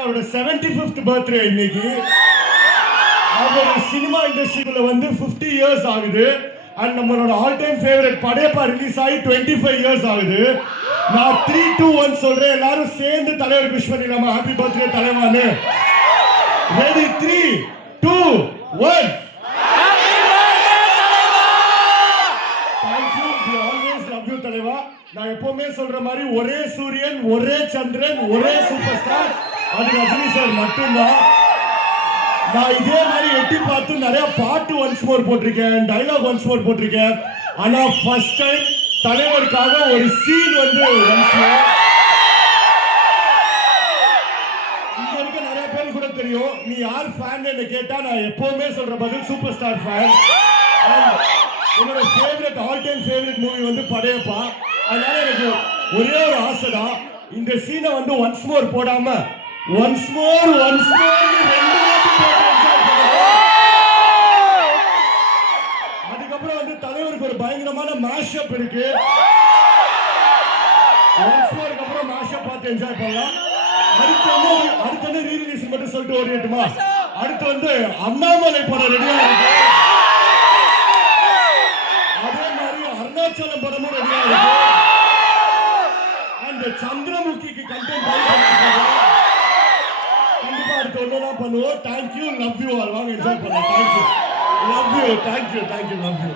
ஏன்னா அவரோட 75th birthday இன்னைக்கு. அவரோட சினிமா இண்டஸ்ட்ரிக்குள்ள வந்து 50 இயர்ஸ் ஆகுது. அண்ட் நம்மளோட all time favourite Padayappa release ஆகி 25 இயர்ஸ் ஆகுது. நான் 3, 2, 1 சொல்றேன். எல்லாரும் சேர்ந்து தலைவர் விஷ் பண்ணிடலாமா? ஹாப்பி பர்த்டே தலைவான்னு. Ready? 3, 2, 1. Thank you. We always love you தலைவா. நான் எப்பவுமே சொல்ற மாதிரி ஒரே சூரியன், ஒரே சந்திரன், ஒரே சூப்பர் ஸ்டார் அது ரஜினி சார் மட்டும்தான். நான் இதே மாதிரி எட்டி பார்த்து நிறைய பாட்டு ஒன்ஸ் மோர் போட்டிருக்கேன், டைலாக் ஒன்ஸ் மோர் போட்டிருக்கேன். ஆனா ஃபர்ஸ்ட் டைம் தலைவருக்காக ஒரு சீன் வந்து ஒன்ஸ் மோர். இங்க இருக்க நிறைய பேர் கூட தெரியும். நீ யார் ஃபேன் கேட்டா நான் எப்பவுமே சொல்ற பதில் சூப்பர் ஸ்டார் ஃபேன். என்னோட favourite all time favourite movie வந்து படையப்பா. அதனால எனக்கு ஒரே ஒரு ஆசைதான், இந்த சீனை வந்து ஒன்ஸ் மோர் போடாம ஒன்ஸ் மோர் அதுக்கப்புறம் வந்து தலைவருக்கு ஒரு பயங்கரமான மேஷப் இருக்கு. ஒன்ஸ் மோருக்கு அப்புறம் மேஷப் பார்த்து என்ஜாய் பண்ணலாம். அடுத்து வந்து ரீ ரிலீஸ் மட்டும் சொல்லிட்டு ஓடிட்டுமா? அடுத்து வந்து அண்ணாமலை படம் ரெடியா இருக்கு. அதே மாதிரி அருணாச்சலம் படமும் ரெடியா இருக்கு. அந்த சந்திரமுகிக்கு கண்டென்ட் கண்டிப்பா அடுத்து ஒண்ணுதான் பண்ணுவோம். Thank you, love you all. வாங்க என்ஜாய் பண்ணலாம். Thank you, love you, thank you, love you.